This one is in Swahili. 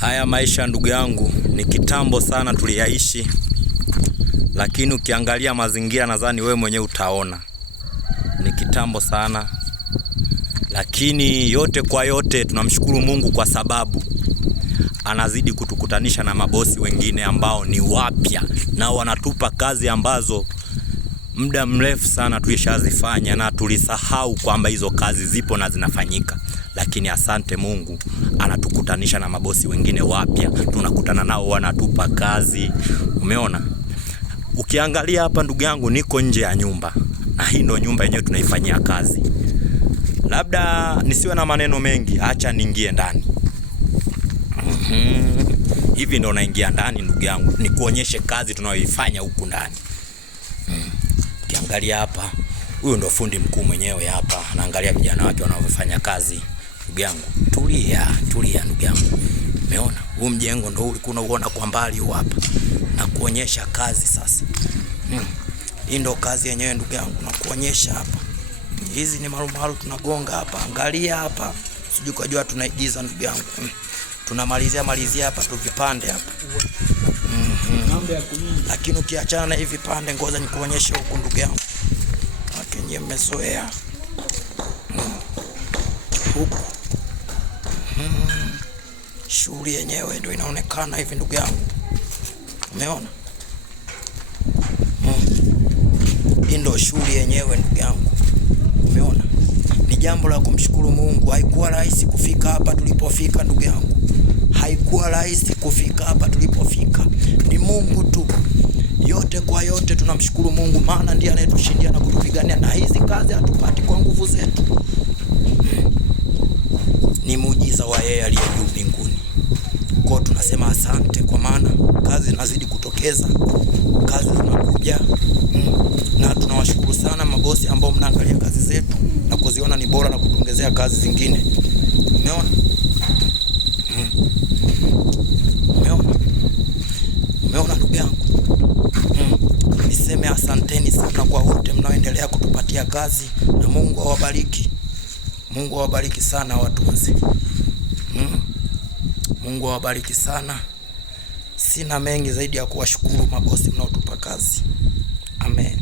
Haya maisha ndugu yangu ni kitambo sana tuliyaishi, lakini ukiangalia mazingira nadhani wewe mwenyewe utaona ni kitambo sana. Lakini yote kwa yote tunamshukuru Mungu kwa sababu anazidi kutukutanisha na mabosi wengine ambao ni wapya na wanatupa kazi ambazo muda mrefu sana tulishazifanya na tulisahau kwamba hizo kazi zipo na zinafanyika. Lakini asante Mungu anatukutanisha na mabosi wengine wapya, tunakutana nao wanatupa kazi. Umeona? Ukiangalia hapa ndugu yangu, niko nje ya nyumba na hii ndio nyumba yenyewe tunaifanyia kazi. Labda nisiwe na maneno mengi, acha niingie ndani. Hivi ndo naingia ndani ndugu yangu, nikuonyeshe kazi tunayoifanya huku ndani. Ukiangalia hapa, huyu ndo fundi mkuu mwenyewe hapa, anaangalia vijana wake wanaofanya kazi. Ndugu yangu, tulia ndugu yangu. Umeona? Huu mjengo ndo ulikuwa unaona kwa mbali hapa. Na kuonyesha kazi sasa. Hii ndo kazi yenyewe ndugu yangu, na kuonyesha hapa. Hizi ni marumaru tunagonga hapa. Angalia hapa. Sijui kujua tunaigiza ndugu yangu. Tunamalizia hapa tu vipande hapa. Lakini ukiachana na hivi vipande, ngoja nikuonyeshe huku ndugu yangu. Wakenye mmezoea. Huku. Shughuli yenyewe ndio inaonekana hivi ndugu yangu. Umeona? Hii ndio shughuli yenyewe ndugu yangu. Umeona? Ni jambo la kumshukuru Mungu. Haikuwa rahisi kufika hapa tulipofika ndugu yangu. Haikuwa rahisi kufika hapa tulipofika. Ni Mungu tu. Yote kwa yote tunamshukuru Mungu, maana ndiye anayetushindia na kutupigania, na hizi kazi hatupati kwa nguvu zetu. Ni muujiza wa yeye aliye juu mbinguni. Kwa tunasema asante, kwa maana kazi zinazidi kutokeza, kazi zinakuja. Na tunawashukuru sana mabosi ambao mnaangalia kazi zetu na kuziona ni bora na kutuongezea kazi zingine. Umeona? Umeona ndugu yangu? Niseme asanteni sana kwa wote mnaoendelea kutupatia kazi, na Mungu awabariki. Mungu awabariki sana watunzi. Mungu awabariki sana. Sina mengi zaidi ya kuwashukuru mabosi mnaotupa kazi. Amen.